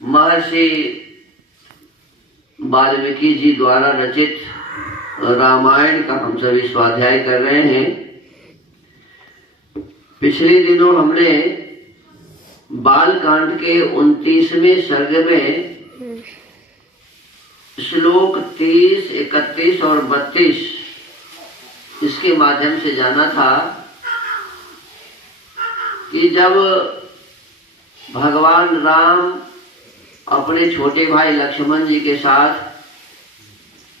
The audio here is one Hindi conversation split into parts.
महर्षि वाल्मीकि जी द्वारा रचित रामायण का हम सभी स्वाध्याय कर रहे हैं। पिछले दिनों हमने बालकांड के 29वें सर्ग में श्लोक 30, 31 और 32 इसके माध्यम से जाना था कि जब भगवान राम अपने छोटे भाई लक्ष्मण जी के साथ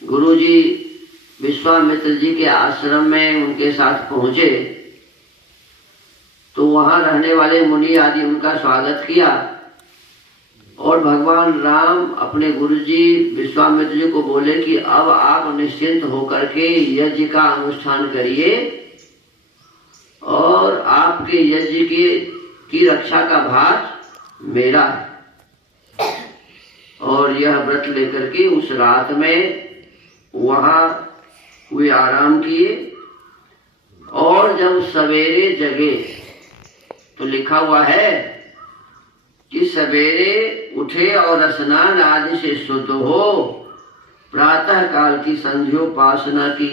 गुरुजी विश्वामित्र जी के आश्रम में उनके साथ पहुंचे तो वहां रहने वाले मुनि आदि उनका स्वागत किया और भगवान राम अपने गुरुजी विश्वामित्र जी को बोले कि अब आप निश्चिंत होकर के यज्ञ का अनुष्ठान करिए और आपके यज्ञ की रक्षा का भार मेरा है। और यह व्रत लेकर के उस रात में वहां वे आराम किए और जब सवेरे जगे तो लिखा हुआ है कि सवेरे उठे और स्नान आदि से शुद्ध हो प्रातः काल की संध्योपासना की।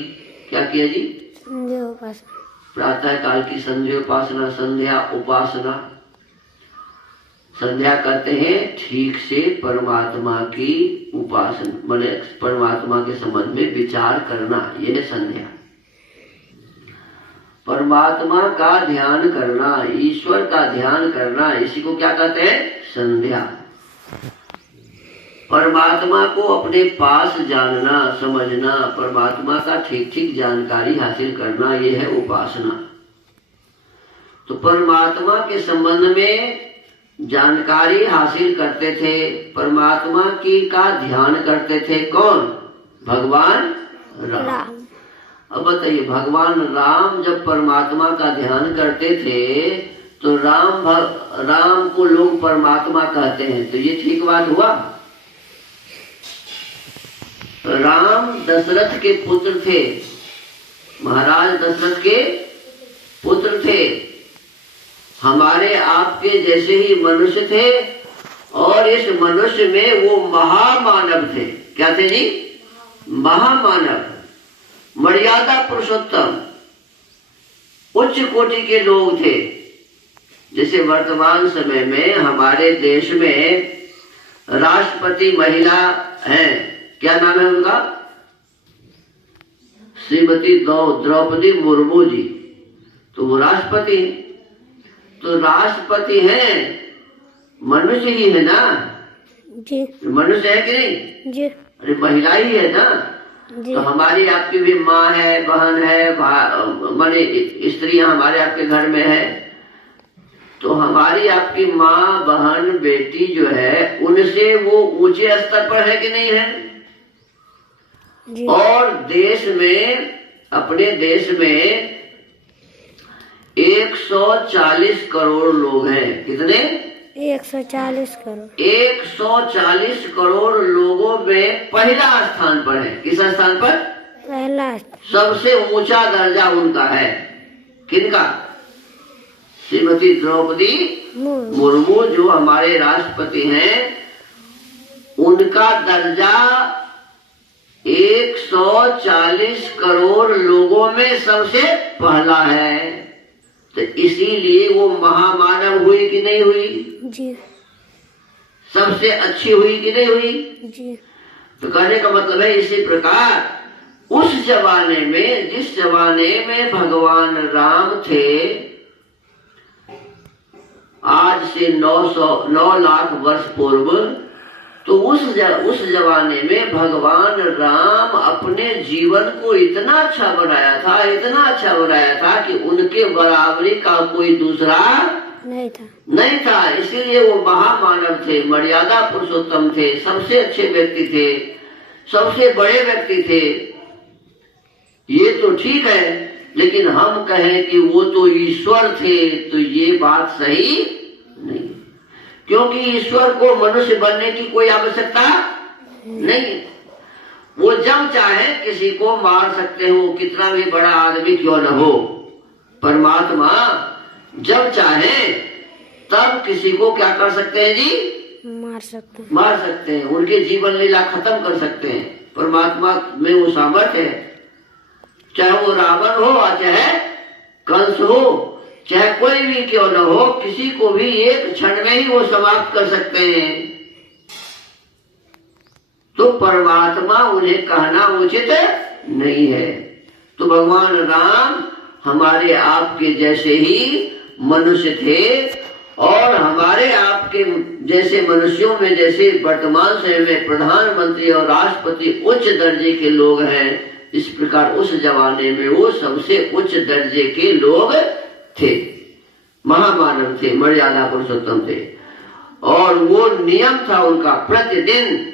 क्या किया जी? संध्योपासना। प्रातः काल की संध्योपासना, संध्या उपासना। संध्या करते हैं ठीक से परमात्मा की उपासना, मतलब परमात्मा के संबंध में विचार करना, यह संध्या। परमात्मा का ध्यान करना, ईश्वर का ध्यान करना, इसी को क्या कहते हैं? संध्या। परमात्मा को अपने पास जानना, समझना, परमात्मा का ठीक ठीक जानकारी हासिल करना, यह है उपासना। तो परमात्मा के संबंध में जानकारी हासिल करते थे, परमात्मा की का ध्यान करते थे। कौन? भगवान राम। अब बताइए, भगवान राम जब परमात्मा का ध्यान करते थे तो राम को लोग परमात्मा कहते हैं, तो ये ठीक बात हुआ? राम दशरथ के पुत्र थे, महाराज दशरथ के पुत्र थे, हमारे आपके जैसे ही मनुष्य थे और इस मनुष्य में वो महामानव थे। क्या थे जी? महामानव, मर्यादा पुरुषोत्तम, उच्च कोटि के लोग थे। जैसे वर्तमान समय में हमारे देश में राष्ट्रपति महिला हैं, क्या नाम है उनका? श्रीमती द्रौपदी मुर्मू जी। तो वो राष्ट्रपति हैं। तो राष्ट्रपति हैं, मनुष्य ही है ना जी? मनुष्य है कि नहीं जी? अरे महिला ही है ना जी। तो हमारी आपकी भी माँ है, बहन है, माने स्त्रियां हमारे आपके घर में है। तो हमारी आपकी माँ, बहन, बेटी जो है उनसे वो ऊंचे स्तर पर है कि नहीं है जी? और देश में, अपने देश में 140 करोड़ लोग हैं। कितने? 140 करोड़। 140 करोड़ लोगों में पहला स्थान पर है। किस स्थान पर? पहला। सबसे ऊंचा दर्जा उनका है। किनका? श्रीमती द्रौपदी मुर्मू जो हमारे राष्ट्रपति हैं, उनका दर्जा 140 करोड़ लोगों में सबसे पहला है। तो इसीलिए वो महामानव हुई कि नहीं हुई जी? सबसे अच्छी हुई कि नहीं हुई जी? तो कहने का मतलब है, इसी प्रकार उस जमाने में, जिस जमाने में भगवान राम थे, आज से 9 लाख वर्ष पूर्व, तो उस जमाने में भगवान राम अपने जीवन को इतना अच्छा बनाया था, इतना अच्छा बनाया था कि उनके बराबरी का कोई दूसरा नहीं था। इसीलिए वो महामानव थे, मर्यादा पुरुषोत्तम थे, सबसे अच्छे व्यक्ति थे, सबसे बड़े व्यक्ति थे। ये तो ठीक है, लेकिन हम कहें कि वो तो ईश्वर थे, तो ये बात सही नहीं, क्योंकि ईश्वर को मनुष्य बनने की कोई आवश्यकता नहीं। वो जब चाहे किसी को मार सकते हो, कितना भी बड़ा आदमी क्यों न हो। परमात्मा जब चाहे तब किसी को क्या कर सकते हैं जी? मार सकते हैं, उनके जीवन लीला खत्म कर सकते हैं। परमात्मा में वो सामर्थ्य है, चाहे वो रावण हो और चाहे कंस हो, चाहे कोई भी क्यों न हो, किसी को भी एक क्षण में ही वो समाप्त कर सकते हैं। तो परमात्मा उन्हें कहना उचित नहीं है। तो भगवान राम हमारे आपके जैसे ही मनुष्य थे और हमारे आपके जैसे मनुष्यों में जैसे वर्तमान समय में प्रधानमंत्री और राष्ट्रपति उच्च दर्जे के लोग हैं, इस प्रकार उस जमाने में वो सबसे उच्च दर्जे के लोग थे, महामानव थे, मर्यादा पुरुषोत्तम थे। और वो नियम था उनका, प्रतिदिन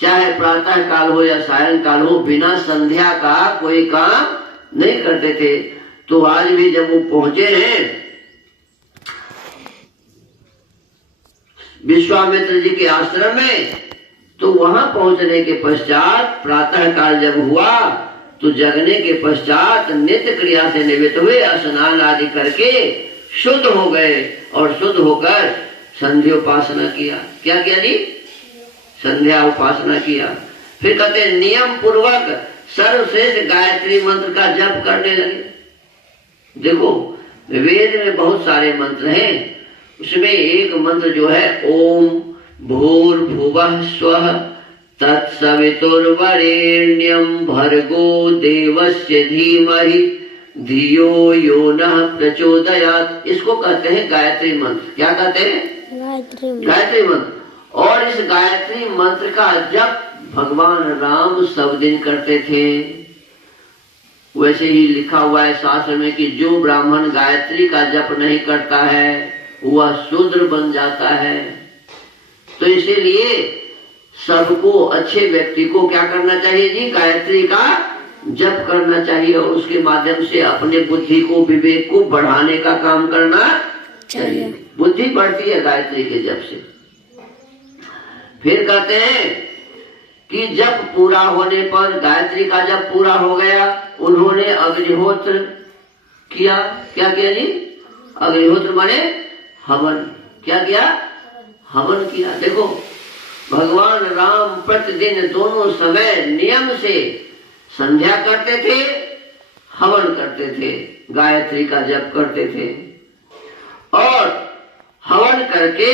चाहे प्रातः काल हो या सायंकाल हो, बिना संध्या का कोई काम नहीं करते थे। तो आज भी जब वो पहुंचे हैं विश्वामित्र जी के आश्रम में, तो वहां पहुंचने के पश्चात प्रातः काल जब हुआ तो जगने के पश्चात नित्य क्रिया से निवृत्त हुए, स्नान आदि करके शुद्ध हो गए और शुद्ध होकर संध्या उपासना किया। क्या किया जी? संध्या उपासना किया। फिर कहते नियम पूर्वक सर्वश्रेष्ठ गायत्री मंत्र का जप करने लगे। देखो वेद में बहुत सारे मंत्र हैं, उसमें एक मंत्र जो है ओम भूर्भुवः स्वः तत्सवितुर्वरेण्यं भर्गो देवस्य धीमहि धियो यो नः प्रचोदयात्। इसको कहते हैं गायत्री मंत्र। क्या कहते हैं? गायत्री मंत्र। और इस गायत्री मंत्र का जप भगवान राम सब दिन करते थे। वैसे ही लिखा हुआ है शास्त्र में कि जो ब्राह्मण गायत्री का जप नहीं करता है वह शूद्र बन जाता है। तो इसीलिए सबको, अच्छे व्यक्ति को क्या करना चाहिए जी? गायत्री का जप करना चाहिए और उसके माध्यम से अपने बुद्धि को, विवेक को बढ़ाने का काम करना चाहिए। बुद्धि बढ़ती है गायत्री के जप से। फिर कहते हैं कि जब पूरा होने पर, गायत्री का जब पूरा हो गया, उन्होंने अग्निहोत्र किया। क्या किया जी? अग्निहोत्र माने हवन। क्या किया? हवन किया। देखो भगवान राम प्रतिदिन दोनों समय नियम से संध्या करते थे, हवन करते थे, गायत्री का जप करते थे और हवन करके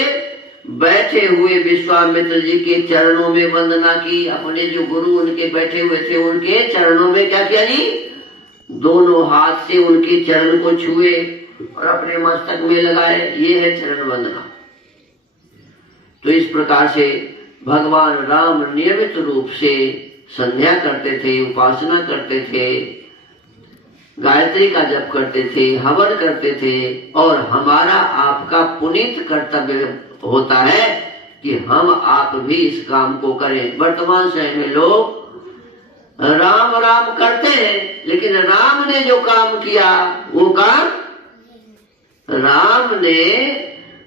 बैठे हुए विश्वामित्र जी के चरणों में वंदना की। अपने जो गुरु उनके बैठे हुए थे उनके चरणों में क्या किया जी? दोनों हाथ से उनके चरण को छुए और अपने मस्तक में लगाए। ये है चरण वंदना। तो इस प्रकार से भगवान राम नियमित रूप से संध्या करते थे, उपासना करते थे, गायत्री का जप करते थे, हवन करते थे। और हमारा आपका पुनीत कर्तव्य होता है कि हम आप भी इस काम को करें। वर्तमान समय में लोग राम राम करते हैं, लेकिन राम ने जो काम किया वो काम, राम ने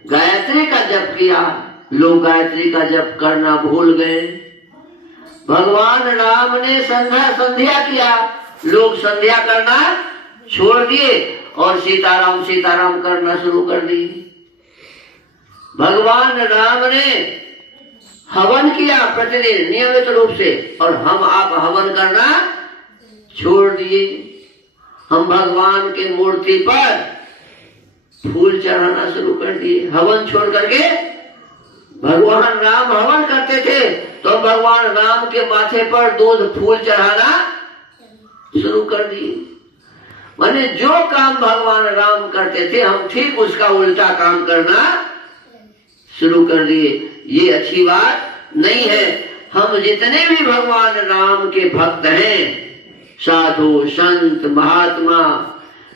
गायत्री का जप किया, लोग गायत्री का जप करना भूल गए। भगवान राम ने संध्या किया, लोग संध्या करना छोड़ दिए और सीताराम सीताराम करना शुरू कर दिए। भगवान राम ने हवन किया प्रतिदिन नियमित रूप से और हम आप हवन करना छोड़ दिए। हम भगवान के मूर्ति पर फूल चढ़ाना शुरू कर दिए। हवन छोड़ करके भगवान राम हवन करते थे तो भगवान राम के माथे पर दूध फूल चढ़ाना शुरू कर दिए। माने जो काम भगवान राम करते थे हम ठीक उसका उल्टा काम करना शुरू कर दिए। ये अच्छी बात नहीं है। हम जितने भी भगवान राम के भक्त हैं, साधु संत महात्मा,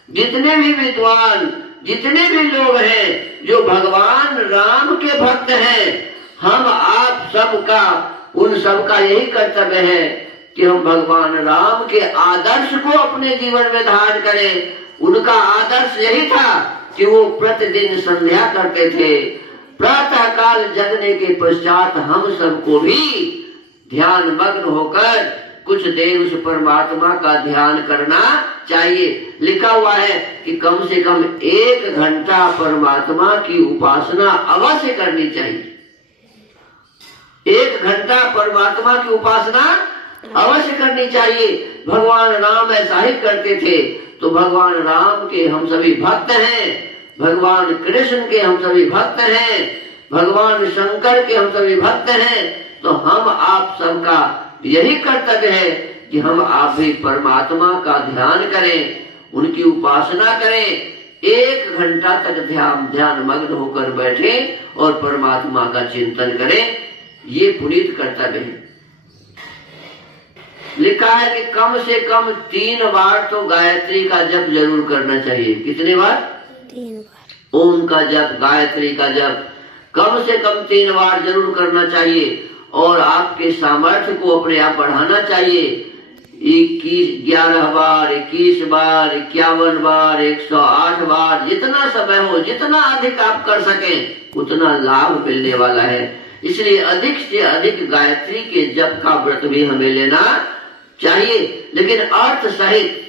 जितने भी विद्वान, जितने भी लोग हैं जो भगवान राम के भक्त हैं, हम आप सबका, उन सबका यही कर्तव्य है कि हम भगवान राम के आदर्श को अपने जीवन में धारण करें। उनका आदर्श यही था कि वो प्रतिदिन संध्या करते थे। प्रातः काल जगने के पश्चात हम सबको भी ध्यान मग्न होकर कुछ देर उस परमात्मा का ध्यान करना चाहिए। लिखा हुआ है कि कम से कम 1 घंटा परमात्मा की उपासना अवश्य करनी चाहिए। 1 घंटा परमात्मा की उपासना अवश्य करनी चाहिए। भगवान राम ऐसा ही करते थे। तो भगवान राम के हम सभी भक्त हैं, भगवान कृष्ण के हम सभी भक्त हैं, भगवान शंकर के हम सभी भक्त हैं। तो हम आप सबका यही कर्तव्य है कि हम आप भी परमात्मा का ध्यान करें, उनकी उपासना करें, 1 घंटा तक ध्यान मग्न होकर बैठे और परमात्मा का चिंतन करें। ये पुनीत कर्तव्य है। लिखा है कि कम से कम 3 बार तो गायत्री का जप जरूर करना चाहिए। कितने बार? 3 बार। ओम का जप, गायत्री का जप कम से कम 3 बार जरूर करना चाहिए। और आपके सामर्थ्य को अपने आप बढ़ाना चाहिए। 11 बार, 21 बार, 51 बार, 108 बार, जितना समय हो, जितना अधिक आप कर सकें उतना लाभ मिलने वाला है। इसलिए अधिक से अधिक गायत्री के जप का व्रत भी हमें लेना चाहिए, लेकिन अर्थ सहित,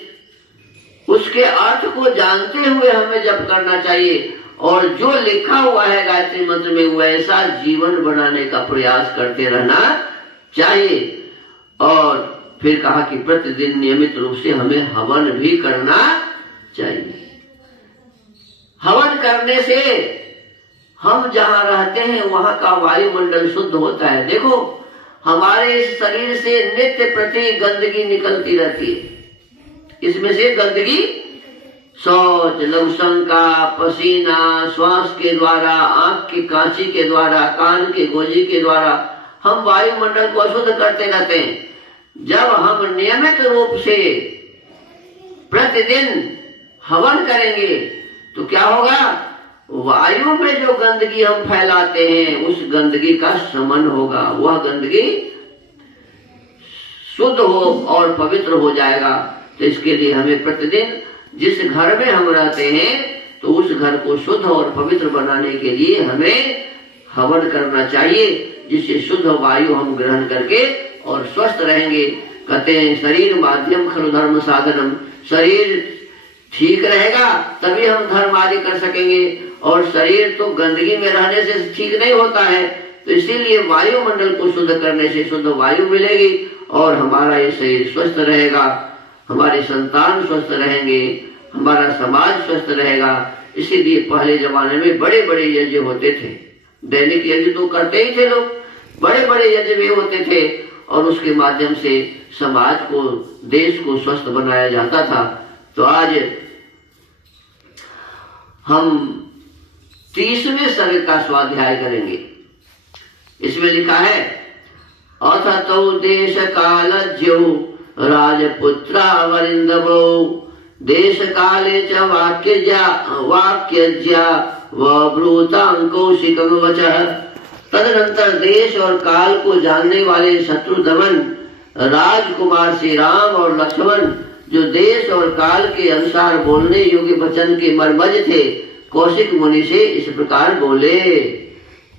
उसके अर्थ को जानते हुए हमें जप करना चाहिए। और जो लिखा हुआ है गायत्री मंत्र में वैसा जीवन बनाने का प्रयास करते रहना चाहिए। और फिर कहा कि प्रतिदिन नियमित रूप से हमें हवन भी करना चाहिए। हवन करने से हम जहां रहते हैं वहां का वायुमंडल शुद्ध होता है। देखो, हमारे इस शरीर से नित्य प्रति गंदगी निकलती रहती है। इसमें से गंदगी शौच, लघुशंका, पसीना, श्वास के द्वारा, आंख की कांची के द्वारा, कान के गोजी के द्वारा हम वायुमंडल को अशुद्ध करते रहते हैं। जब हम नियमित रूप से प्रतिदिन हवन करेंगे तो क्या होगा? वायु में जो गंदगी हम फैलाते हैं उस गंदगी का शमन होगा, वह गंदगी शुद्ध हो और पवित्र हो जाएगा। तो इसके लिए हमें प्रतिदिन जिस घर में हम रहते हैं तो उस घर को शुद्ध और पवित्र बनाने के लिए हमें हवन करना चाहिए, जिससे शुद्ध वायु हम ग्रहण करके और स्वस्थ रहेंगे। कहते हैं शरीर माध्यम खलु धर्म साधनम, शरीर ठीक रहेगा तभी हम धर्म आदि कर सकेंगे। और शरीर तो गंदगी में रहने से ठीक नहीं होता है। तो इसीलिए वायुमंडल को शुद्ध करने से शुद्ध वायु मिलेगी और हमारा ये शरीर स्वस्थ रहेगा, हमारे संतान स्वस्थ रहेंगे, हमारा समाज स्वस्थ रहेगा। इसीलिए पहले जमाने में बड़े बड़े यज्ञ होते थे। दैनिक यज्ञ तो करते ही थे लोग, बड़े बड़े यज्ञ भी होते थे और उसके माध्यम से समाज को, देश को स्वस्थ बनाया जाता था। तो आज हम 30वें सर्ग का स्वाध्याय करेंगे। इसमें लिखा है, अथ तौ देश कालज्ञौ राजपुत्रा वरिंदवो देश काले च वाक्यज्ञा वब्रूतां कौशिकं वचः। तदनंतर देश और काल को जानने वाले शत्रुदमन राजकुमार श्री राम और लक्ष्मण, जो देश और काल के अनुसार बोलने योग्य वचन के मर्मज थे, कौशिक मुनि से इस प्रकार बोले।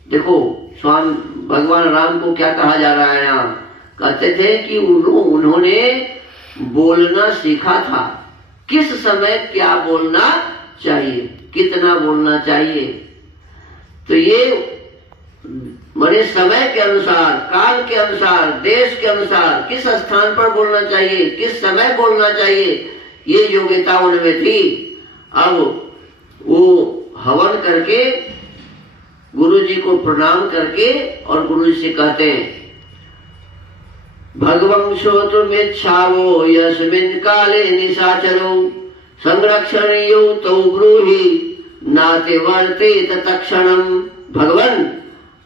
देखो, स्वामी भगवान राम को क्या कहा जा रहा है यहाँ? कहते थे कि उन्होंने बोलना सीखा था, किस समय क्या बोलना चाहिए, कितना बोलना चाहिए। तो ये मेरे समय के अनुसार, काल के अनुसार, देश के अनुसार किस स्थान पर बोलना चाहिए, किस समय बोलना चाहिए, ये योग्यता उनमें थी। अब वो हवन करके गुरु जी को प्रणाम करके और गुरु जी से कहते हैं, भगवं श्रोतुमिच्छावो यस्मिन् काले निशाचरो संरक्षणीयो तौ ब्रूहि नाति वर्तेत तत्क्षणम्। भगवान,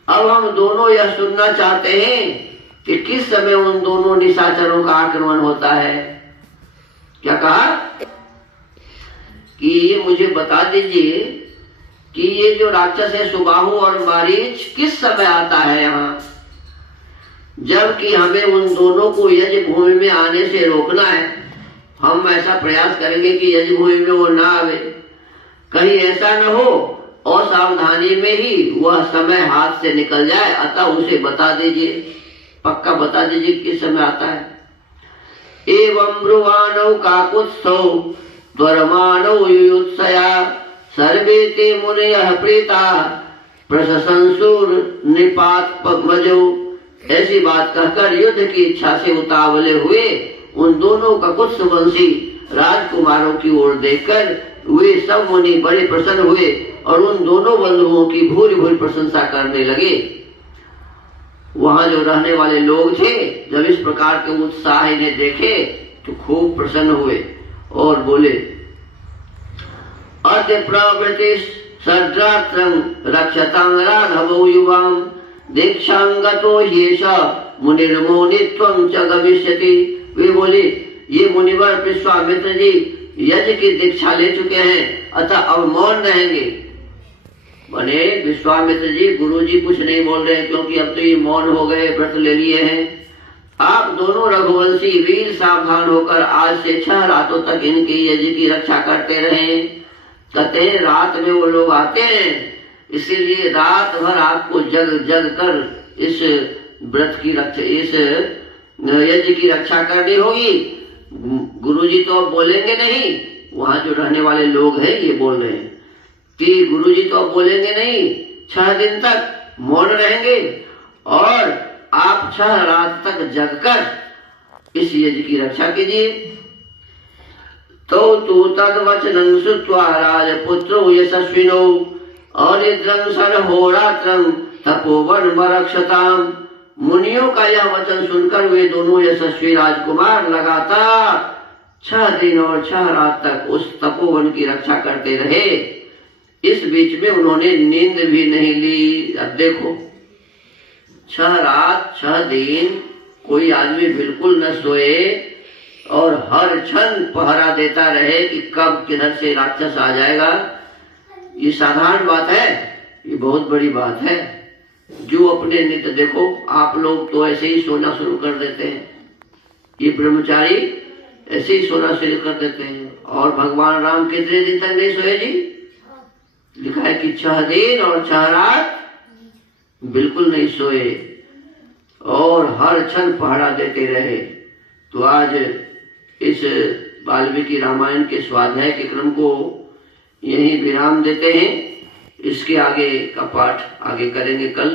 अब हम दोनों यह सुनना चाहते हैं कि किस समय उन दोनों निशाचरों का आक्रमण होता है। क्या कहा कि ये मुझे बता दीजिए कि ये जो राक्षस है सुबाहु और मारीच किस समय आता है यहाँ, जबकि हमें उन दोनों को यज्ञ भूमि में आने से रोकना है। हम ऐसा प्रयास करेंगे कि यज्ञ भूमि में वो ना आवे, कहीं ऐसा न हो असावधानी में ही वह समय हाथ से निकल जाए। अतः उसे बता दीजिए, पक्का बता दीजिए किस समय आता है। एवं ब्रुवाणौ काकुत्स्थौ त्वरमाणौ युयुत्सया सर्वे ते मुनयः प्रीता प्रशंसुर निपात पद्मजौ ऐसी बात कहकर युद्ध की इच्छा से उतावले हुए उन दोनों ककुत्सवंशी राजकुमारों की ओर देखकर वे सब मुनि बड़े प्रसन्न हुए और उन दोनों बंधुओं की भूरी भूरी प्रशंसा करने लगे। वहां जो रहने वाले लोग थे जब इस प्रकार के उत्साह इन्हें देखे तो खूब प्रसन्न हुए और बोले, अद्य प्रवृत्ति सद्रात्रं रक्षतां राघवो युवां दीक्षांगतो ह्येष मुनिर्मुनित्वं च गमिष्यति। वे बोले, ये मुनिवर विश्वामित्र जी यज्ञ की दीक्षा ले चुके हैं अतः अब मौन रहेंगे। बने विश्वामित्र जी गुरु जी कुछ नहीं बोल रहे क्योंकि अब तो ये मौन हो गए, व्रत ले लिए हैं। आप दोनों रघुवंशी वीर सावधान होकर आज से 6 रातों तक इनकी यज्ञ की रक्षा करते रहे। कहते रात में वो लोग आते हैं इसीलिए रात भर आपको जग जग कर इस व्रत की रक्षा, इस यज्ञ की रक्षा करनी होगी। गुरुजी तो अब बोलेंगे नहीं, वहां जो रहने वाले लोग हैं ये बोल रहे हैं कि गुरुजी तो अब बोलेंगे नहीं, 6 दिन तक मौन रहेंगे और आप 6 रात तक जगकर इस यज्ञ की रक्षा कीजिए। तो तद्वचनं श्रुत्वा राजपुत्रो यशस्विनो अनिद्रं सर्वहोरात्रं तपोवनमरक्षताम्। मुनियों का यह वचन सुनकर वे दोनों यशस्वी राजकुमार लगातार 6 दिन और 6 रात तक उस तपोवन की रक्षा करते रहे। इस बीच में उन्होंने नींद भी नहीं ली। अब देखो 6 रात 6 दिन कोई आदमी बिल्कुल न सोए और हर क्षण पहरा देता रहे कि कब किधर से राक्षस आ जाएगा। ये साधारण बात है, ये बहुत बड़ी बात है। जो अपने नित्य देखो आप लोग तो ऐसे ही सोना शुरू कर देते हैं, ये ब्रह्मचारी ऐसे ही सोना शुरू कर देते हैं। और भगवान राम कितने दिन तक नहीं सोए जी? लिखा है कि 6 दिन और 6 रात बिल्कुल नहीं सोए और हर क्षण पहरा देते रहे। तो आज इस वाल्मीकि रामायण के स्वाध्याय के क्रम को यहीं विराम देते हैं। इसके आगे का पाठ आगे करेंगे कल।